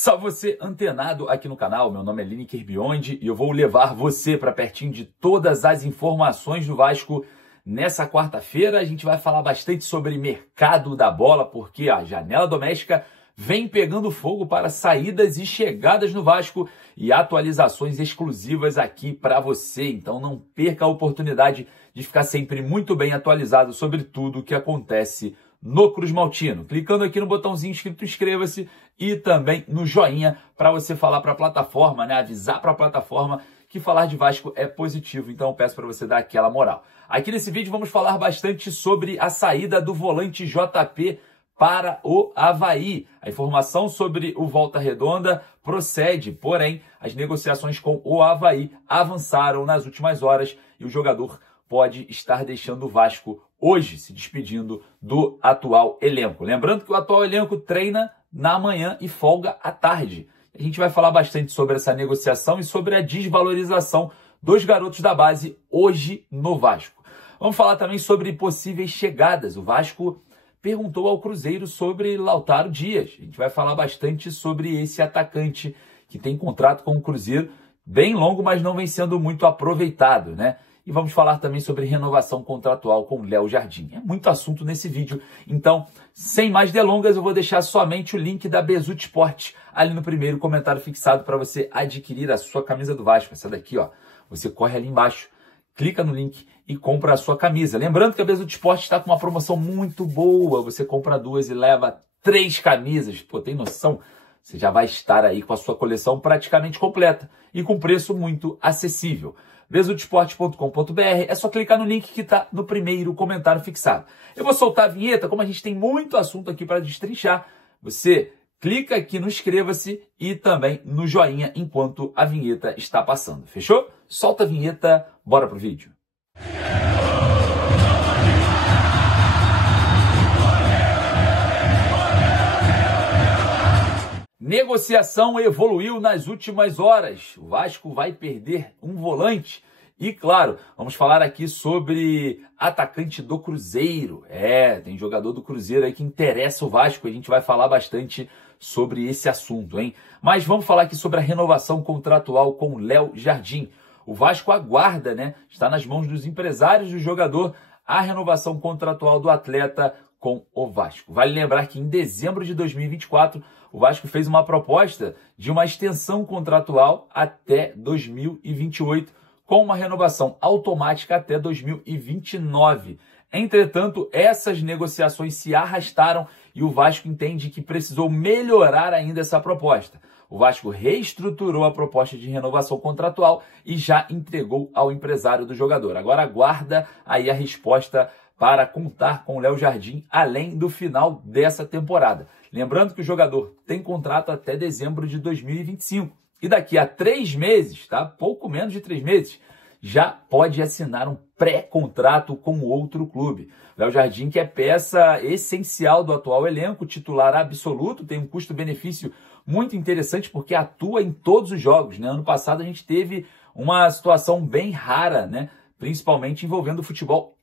Salve você antenado aqui no canal, meu nome é Lineker Beyond e eu vou levar você para pertinho de todas as informações do Vasco. Nessa quarta-feira a gente vai falar bastante sobre mercado da bola, porque a janela doméstica vem pegando fogo para saídas e chegadas no Vasco e atualizações exclusivas aqui para você. Então não perca a oportunidade de ficar sempre muito bem atualizado sobre tudo o que acontece no Cruz Maltino, clicando aqui no botãozinho escrito inscreva-se e também no joinha para você falar para a plataforma, avisar para a plataforma que falar de Vasco é positivo. Então eu peço para você dar aquela moral. Aqui nesse vídeo vamos falar bastante sobre a saída do volante JP para o Avaí. A informação sobre o Volta Redonda procede, porém as negociações com o Avaí avançaram nas últimas horas e o jogador pode estar deixando o Vasco hoje, se despedindo do atual elenco. Lembrando que o atual elenco treina na manhã e folga à tarde. A gente vai falar bastante sobre essa negociação e sobre a desvalorização dos garotos da base hoje no Vasco. Vamos falar também sobre possíveis chegadas. O Vasco perguntou ao Cruzeiro sobre Lautaro Dias. A gente vai falar bastante sobre esse atacante que tem contrato com o Cruzeiro bem longo, mas não vem sendo muito aproveitado, né? E vamos falar também sobre renovação contratual com o Léo Jardim. É muito assunto nesse vídeo, então, sem mais delongas, eu vou deixar somente o link da Bezutti Sport ali no primeiro comentário fixado para você adquirir a sua camisa do Vasco. Essa daqui, ó, você corre ali embaixo, clica no link e compra a sua camisa. Lembrando que a Bezutti Sport está com uma promoção muito boa. Você compra 2 e leva 3 camisas. Pô, tem noção? Você já vai estar aí com a sua coleção praticamente completa e com preço muito acessível. Bezutisport.com.br, é só clicar no link que está no primeiro comentário fixado. Eu vou soltar a vinheta, como a gente tem muito assunto aqui para destrinchar, você clica aqui no inscreva-se e também no joinha enquanto a vinheta está passando, fechou? Solta a vinheta, bora pro vídeo. Negociação evoluiu nas últimas horas. O Vasco vai perder um volante. E, claro, vamos falar aqui sobre atacante do Cruzeiro. Tem jogador do Cruzeiro aí que interessa o Vasco. A gente vai falar bastante sobre esse assunto, hein? Mas vamos falar aqui sobre a renovação contratual com o Léo Jardim. O Vasco aguarda, né? Está nas mãos dos empresários do jogador a renovação contratual do atleta com o Vasco. Vale lembrar que em dezembro de 2024, o Vasco fez uma proposta de uma extensão contratual até 2028, com uma renovação automática até 2029. Entretanto, essas negociações se arrastaram e o Vasco entende que precisou melhorar ainda essa proposta. O Vasco reestruturou a proposta de renovação contratual e já entregou ao empresário do jogador. Agora aguarda aí a resposta para contar com o Léo Jardim além do final dessa temporada. Lembrando que o jogador tem contrato até dezembro de 2025. E daqui a 3 meses, tá? Pouco menos de 3 meses, já pode assinar um pré-contrato com outro clube. Léo Jardim, que é peça essencial do atual elenco, titular absoluto, tem um custo-benefício muito interessante porque atua em todos os jogos, né? Ano passado a gente teve uma situação bem rara, né? Principalmente envolvendo o futebol,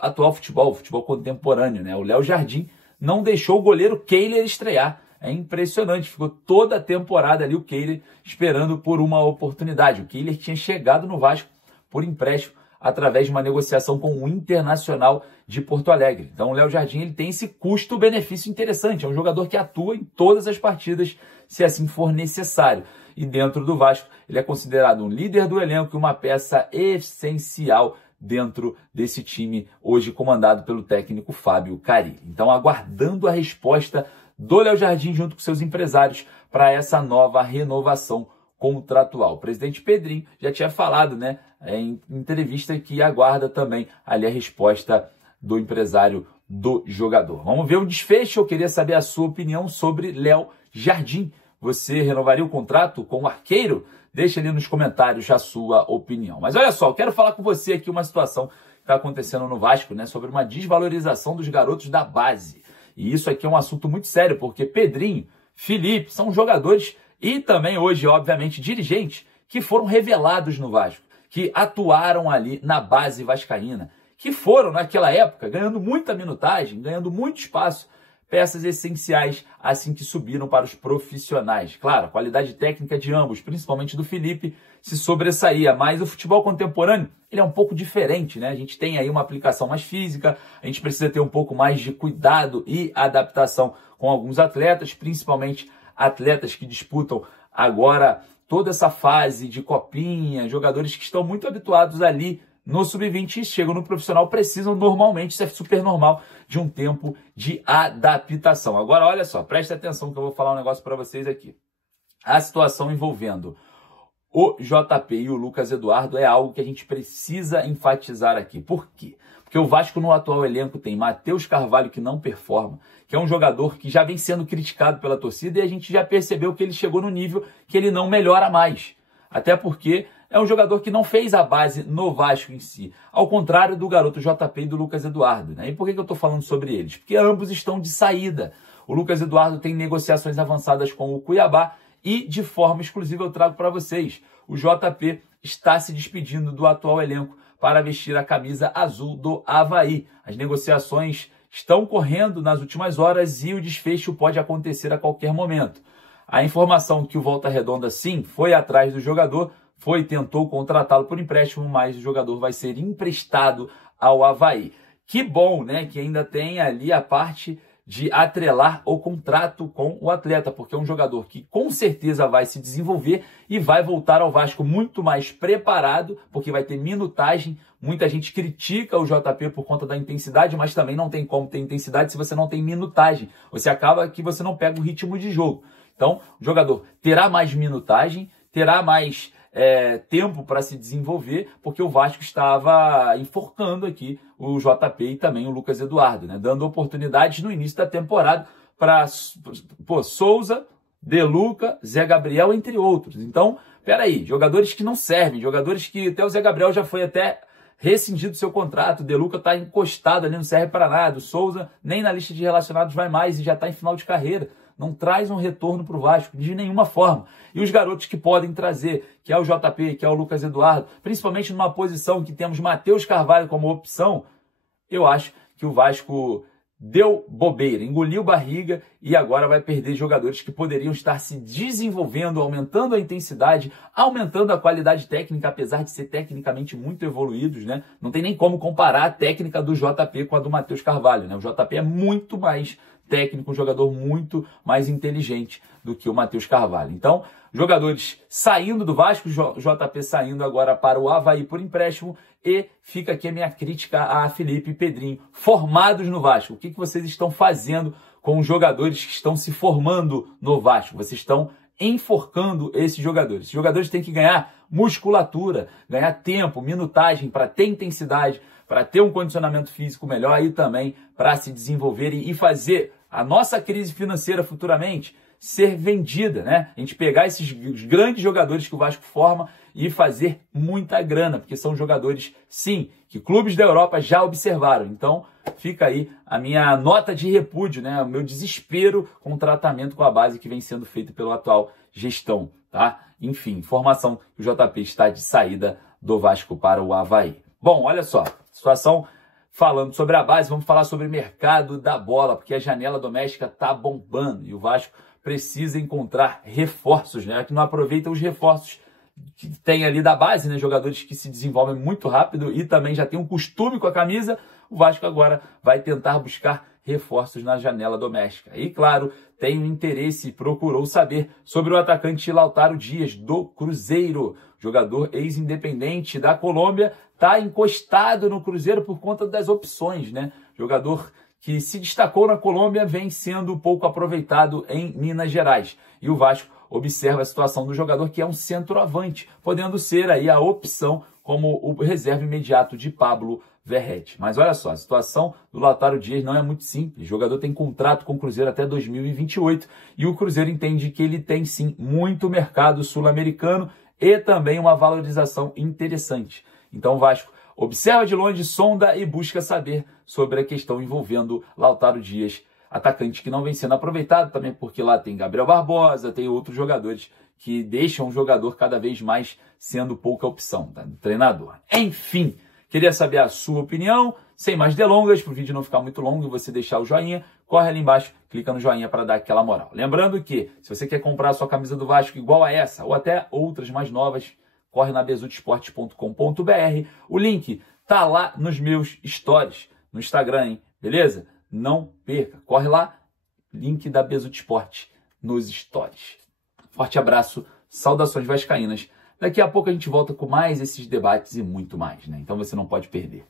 atual futebol contemporâneo, né? O Léo Jardim não deixou o goleiro Kehler estrear. É impressionante, ficou toda a temporada ali o Kehler esperando por uma oportunidade. O Kehler tinha chegado no Vasco por empréstimo através de uma negociação com o Internacional de Porto Alegre. Então o Léo Jardim ele tem esse custo-benefício interessante. É um jogador que atua em todas as partidas, se assim for necessário. E dentro do Vasco ele é considerado um líder do elenco e uma peça essencial dentro desse time hoje comandado pelo técnico Fábio Carille. Então aguardando a resposta do Léo Jardim junto com seus empresários para essa nova renovação contratual. O presidente Pedrinho já tinha falado, né, em entrevista que aguarda também ali a resposta do empresário do jogador. Vamos ver o desfecho. Eu queria saber a sua opinião sobre Léo Jardim. Você renovaria o contrato com o arqueiro? Deixa ali nos comentários a sua opinião. Mas olha só, eu quero falar com você aqui uma situação que está acontecendo no Vasco, né, sobre uma desvalorização dos garotos da base. E isso aqui é um assunto muito sério, porque Pedrinho, Felipe, são jogadores e também hoje, obviamente, dirigentes que foram revelados no Vasco, que atuaram ali na base vascaína, que foram, naquela época, ganhando muita minutagem, ganhando muito espaço peças essenciais assim que subiram para os profissionais. Claro, a qualidade técnica de ambos, principalmente do Felipe, se sobressaía, mas o futebol contemporâneo ele é um pouco diferente, né? A gente tem aí uma aplicação mais física, a gente precisa ter um pouco mais de cuidado e adaptação com alguns atletas, principalmente atletas que disputam agora toda essa fase de copinha, jogadores que estão muito habituados ali no sub-20 e chegam no profissional, precisam normalmente, isso é super normal, de um tempo de adaptação. Agora, olha só, preste atenção que eu vou falar um negócio para vocês aqui. A situação envolvendo o JP e o Lucas Eduardo é algo que a gente precisa enfatizar aqui. Por quê? Porque o Vasco no atual elenco tem Matheus Carvalho, que não performa, que é um jogador que já vem sendo criticado pela torcida e a gente já percebeu que ele chegou no nível que ele não melhora mais. Até porque é um jogador que não fez a base no Vasco em si, ao contrário do garoto JP e do Lucas Eduardo, né? E por que eu estou falando sobre eles? Porque ambos estão de saída. O Lucas Eduardo tem negociações avançadas com o Cuiabá e, de forma exclusiva, eu trago para vocês, o JP está se despedindo do atual elenco para vestir a camisa azul do Avaí. As negociações estão correndo nas últimas horas e o desfecho pode acontecer a qualquer momento. A informação que o Volta Redonda, sim, foi atrás do jogador, tentou contratá-lo por empréstimo, mas o jogador vai ser emprestado ao Avaí. Que bom, né, que ainda tem ali a parte de atrelar o contrato com o atleta, porque é um jogador que com certeza vai se desenvolver e vai voltar ao Vasco muito mais preparado, porque vai ter minutagem. Muita gente critica o JP por conta da intensidade, mas também não tem como ter intensidade se você não tem minutagem. Você acaba que você não pega o ritmo de jogo. Então, o jogador terá mais minutagem, terá mais tempo para se desenvolver, porque o Vasco estava enforcando aqui o JP e também o Lucas Eduardo, né? Dando oportunidades no início da temporada para Souza, De Luca, Zé Gabriel, entre outros. Então, peraí, jogadores que não servem, jogadores que até o Zé Gabriel já foi até rescindido seu contrato, o De Luca está encostado ali, não serve para nada, o Souza nem na lista de relacionados vai mais e já está em final de carreira. Não traz um retorno para o Vasco de nenhuma forma. E os garotos que podem trazer, que é o JP, que é o Lucas Eduardo, principalmente numa posição que temos Matheus Carvalho como opção, eu acho que o Vasco deu bobeira, engoliu barriga e agora vai perder jogadores que poderiam estar se desenvolvendo, aumentando a intensidade, aumentando a qualidade técnica, apesar de ser tecnicamente muito evoluídos, né? Não tem nem como comparar a técnica do JP com a do Matheus Carvalho, né? O JP é muito mais técnico, um jogador muito mais inteligente do que o Matheus Carvalho. Então, jogadores saindo do Vasco, JP saindo agora para o Avaí por empréstimo, e fica aqui a minha crítica a Felipe e Pedrinho, formados no Vasco. O que vocês estão fazendo com os jogadores que estão se formando no Vasco? Vocês estão enforcando esses jogadores. Esses jogadores têm que ganhar musculatura, ganhar tempo, minutagem para ter intensidade, para ter um condicionamento físico melhor e também para se desenvolverem e fazer a nossa crise financeira futuramente ser vendida, né? A gente pegar esses grandes jogadores que o Vasco forma e fazer muita grana, porque são jogadores, sim, que clubes da Europa já observaram. Então, fica aí a minha nota de repúdio, né? O meu desespero com o tratamento com a base que vem sendo feito pela atual gestão, tá? Enfim, informação que o JP está de saída do Vasco para o Avaí. Bom, olha só, situação falando sobre a base, vamos falar sobre o mercado da bola, porque a janela doméstica tá bombando e o Vasco precisa encontrar reforços, né? Que não aproveitam os reforços que tem ali da base, né? Jogadores que se desenvolvem muito rápido e também já tem um costume com a camisa. O Vasco agora vai tentar buscar reforços na janela doméstica. E, claro, tem um interesse e procurou saber sobre o atacante Lautaro Dias, do Cruzeiro. Jogador ex-independente da Colômbia, está encostado no Cruzeiro por conta das opções, né? Jogador que se destacou na Colômbia vem sendo pouco aproveitado em Minas Gerais. E o Vasco observa a situação do jogador, que é um centroavante, podendo ser aí a opção como o reserva imediato de Pablo Verrete. Mas olha só, a situação do Lautaro Dias não é muito simples. O jogador tem contrato com o Cruzeiro até 2028 e o Cruzeiro entende que ele tem sim muito mercado sul-americano e também uma valorização interessante. Então o Vasco observa de longe, sonda e busca saber sobre a questão envolvendo Lautaro Dias, atacante que não vem sendo aproveitado, também porque lá tem Gabriel Barbosa, tem outros jogadores que deixam o jogador cada vez mais sendo pouca opção, tá? Do treinador. Enfim, queria saber a sua opinião, sem mais delongas, para o vídeo não ficar muito longo e você deixar o joinha, corre ali embaixo, clica no joinha para dar aquela moral. Lembrando que, se você quer comprar a sua camisa do Vasco igual a essa, ou até outras mais novas, corre na besutesportes.com.br. O link tá lá nos meus stories, no Instagram, hein? Beleza? Não perca. Corre lá, link da Besutte Esportes nos stories. Forte abraço, saudações vascaínas. Daqui a pouco a gente volta com mais esses debates e muito mais, né? Então você não pode perder.